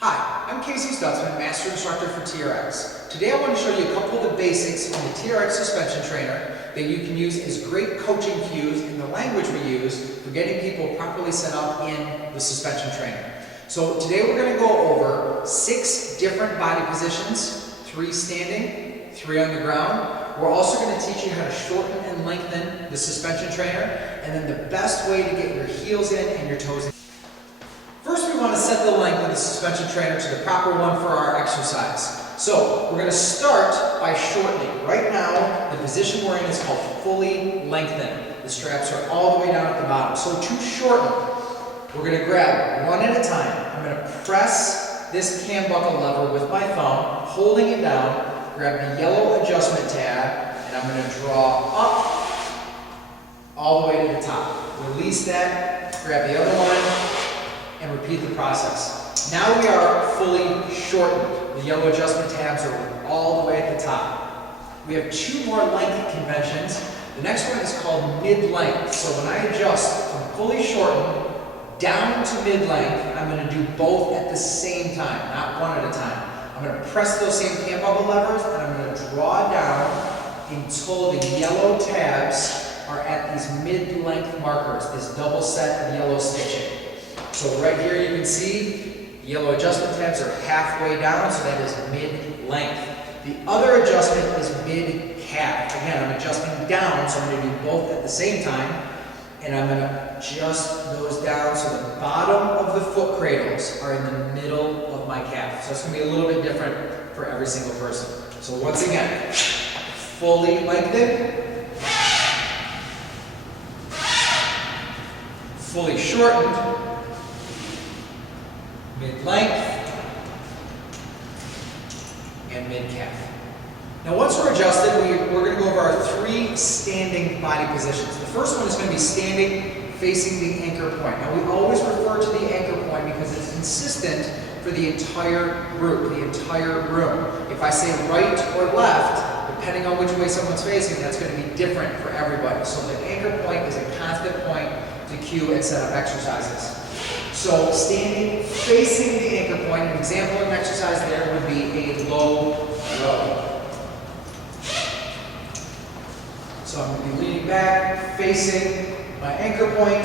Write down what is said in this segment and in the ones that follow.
Hi, I'm Casey Stutzman, Master Instructor for TRX. Today I want to show you a couple of the basics in the TRX Suspension Trainer that you can use as great coaching cues in the language we use for getting people properly set up in the suspension trainer. So today we're going to go over 6 different body positions, 3 standing, 3 on the ground. We're also going to teach you how to shorten and lengthen the suspension trainer, and then the best way to get your heels in and your toes in. First, we want to set the length of the suspension trainer to the proper one for our exercise. So, we're going to start by shortening. Right now, the position we're in is called fully lengthen. The straps are all the way down at the bottom. So, to shorten, we're going to grab one at a time. I'm going to press this cam buckle lever with my thumb, holding it down, grab the yellow adjustment tab, and I'm going to draw up all the way to the top. Release that, grab the other one, and repeat the process. Now we are fully shortened. The yellow adjustment tabs are all the way at the top. We have 2 more length conventions. The next one is called mid-length. So when I adjust from fully shortened down to mid-length, I'm going to do both at the same time, not one at a time. I'm going to press those same cam buckle levers and I'm going to draw down until the yellow tabs are at these mid-length markers, this double set of yellow stitching. So right here you can see the yellow adjustment tabs are halfway down, so that is mid-length. The other adjustment is mid-calf. Again, I'm adjusting down, so I'm going to do both at the same time. And I'm going to adjust those down so the bottom of the foot cradles are in the middle of my calf. So it's going to be a little bit different for every single person. So once again, fully lengthened, fully shortened, mid-length, and mid-calf. Now once we're adjusted, we're going to go over our 3 standing body positions. The first one is going to be standing facing the anchor point. Now we always refer to the anchor point because it's consistent for the entire group, the entire room. If I say right or left, depending on which way someone's facing, that's going to be different for everybody. So the anchor point is a constant point to cue and set up exercises. So standing facing the anchor point, an example of an exercise there would be a low row. So I'm going to be leaning back, facing my anchor point.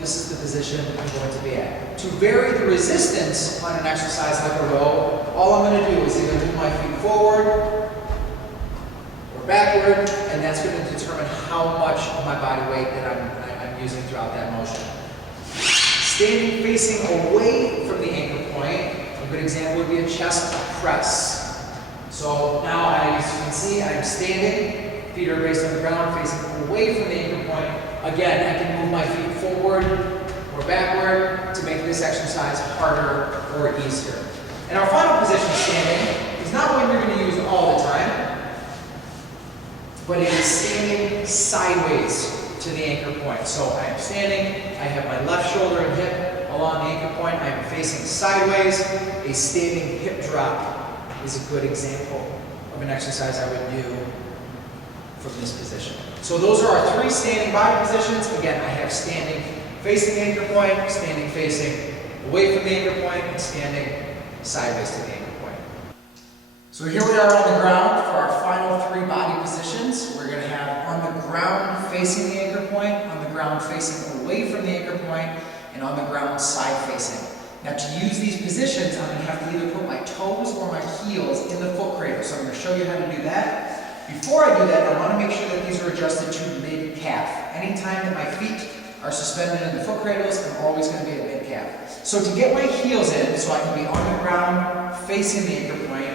This is the position I'm going to be at. To vary the resistance on an exercise like a row, all I'm going to do is either move my feet forward or backward, and that's going to determine how much of my body weight that I'm using throughout that motion. Standing facing away from the anchor point, a good example would be a chest press. So now, as you can see, I'm standing, feet are raised on the ground, facing away from the anchor point. Again, I can move my feet forward or backward to make this exercise harder or easier. And our final position standing is not one you're going to use all the time, but it is standing sideways to the anchor point. So I am standing, I have my left shoulder and hip along the anchor point, I am facing sideways. A standing hip drop is a good example of an exercise I would do from this position. So those are our 3 standing body positions. Again, I have standing facing the anchor point, standing facing away from the anchor point, and standing sideways to the anchor point. So here we are on the ground for our final 3 body positions. We're going to have on the ground facing the anchor point, on the ground facing away from the anchor point, and on the ground side facing. Now to use these positions, I'm going to have to either put my toes or my heels in the foot cradle. So I'm going to show you how to do that. Before I do that, I want to make sure that these are adjusted to mid-calf. Anytime that my feet are suspended in the foot cradles, I'm always going to be at mid-calf. So to get my heels in, so I can be on the ground facing the anchor point,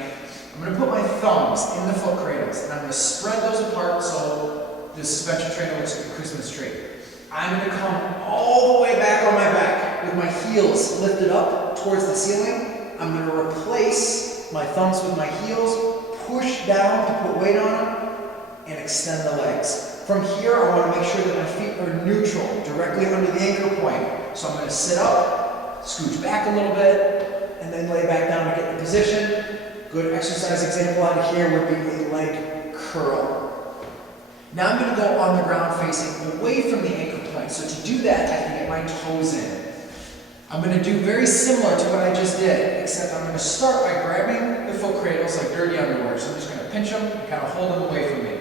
I'm going to put my thumbs in the foot cradles, and I'm going to spread those apart so the suspension trainer looks Christmas tree. I'm going to come all the way back on my back with my heels lifted up towards the ceiling. I'm going to replace my thumbs with my heels, push down to put weight on them, and extend the legs. From here, I want to make sure that my feet are neutral, directly under the anchor point. So I'm going to sit up, scooch back a little bit, and then lay back down to get the position. Good exercise example out of here would be a leg curl. Now I'm going to go on the ground facing away from the anchor point. So to do that, I have to get my toes in. I'm going to do very similar to what I just did, except I'm going to start by grabbing the foot cradles like dirty underwear. So I'm just going to pinch them and kind of hold them away from me.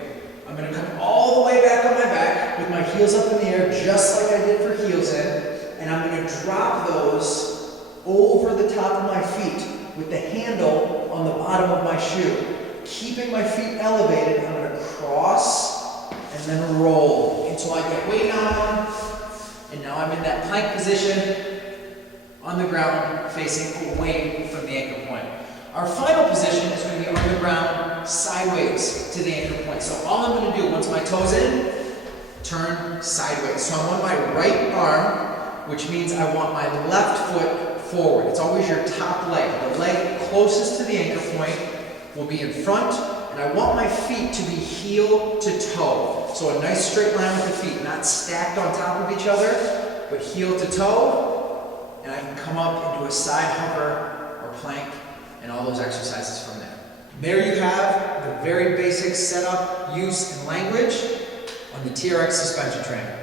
I'm going to come all the way back on my back with my heels up in the air, just like I did for heels in, and I'm going to drop those over the top of my feet with the handle on the bottom of my shoe. Keeping my feet elevated, I'm going to cross and then roll until I get way down, and now I'm in that plank position on the ground facing away from the anchor point. Our final position is going to be on the ground sideways to the anchor point. So all I'm going to do, once my toe's in, turn sideways. So I'm on my right arm, which means I want my left foot forward. It's always your top leg. The leg closest to the anchor point will be in front, and I want my feet to be heel to toe. So a nice straight line with the feet, not stacked on top of each other, but heel to toe, and I can come up into a side hover or plank and all those exercises from there. There you have the very basic setup, use, and language on the TRX Suspension Trainer.